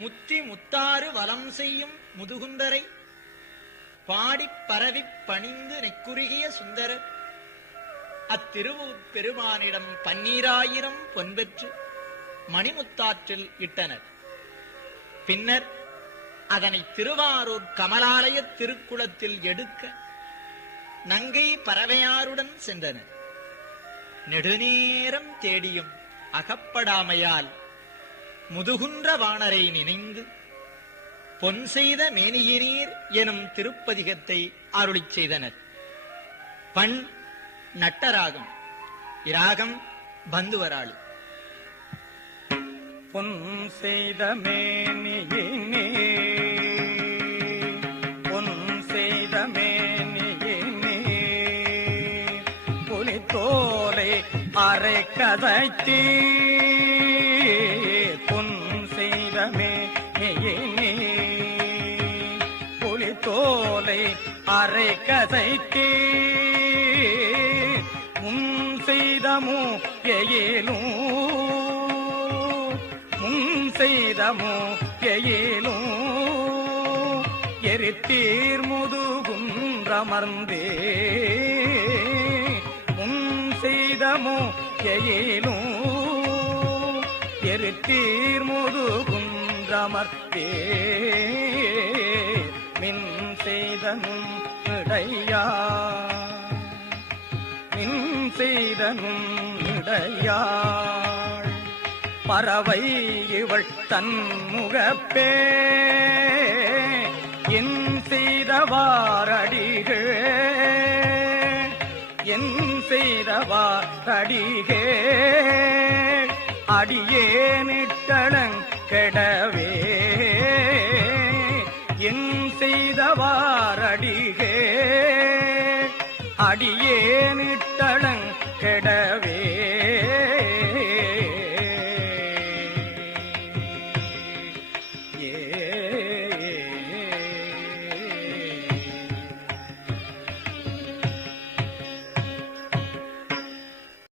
முத்தி முத்தாறு வலம் செய்யும் முதுகுந்தரை பாடிப் பரவிப் பணிந்து நெக்குருகிய சுந்தரர் அத்திருவூர்ப் பெருமானிடம் 12000 பொன்பெற்று மணிமுத்தாற்றில் இட்டனர். பின்னர் அதனை திருவாரூர் கமலாலய திருக்குளத்தில் எடுக்க நங்கை பறவையாருடன் சென்றனர். நெடுநேரம் தேடியும் அகப்படாமையால் முதுகுன்ற வாணரை நினைந்து பொன் செய்த மேனியினீர் எனும் திருப்பதிகத்தை அருளிச் செய்தனர். பண் நட்டராகம், இராகம் பந்துவராளி. பொன் செய்த மேனியினே பொன் செய்த மேனியினே புலித்தோலை அரை கதைத்தீ பொன் செய்த மேனியினே புலித்தோலை அரை கதைத்தீ முன் செய்தமோ எயிலும் செய்தமோ எயிலும் எரித்தீர் முதுகுன்றமர்ந்தே முன் செய்தமோ எயிலும் எரித்தீர் முதுகுன்றமர்ந்தே மின் செய்தனும் இடையா மின் செய்தனும் இடையாள் பறவை இவள் தன்முகப்பே என் செய்தவாரடிகள் என் செய்தவாரடிகே அடியேனிட்டளங்கெடவே என் செய்தவாரடிகே அடியேனிட்டளங்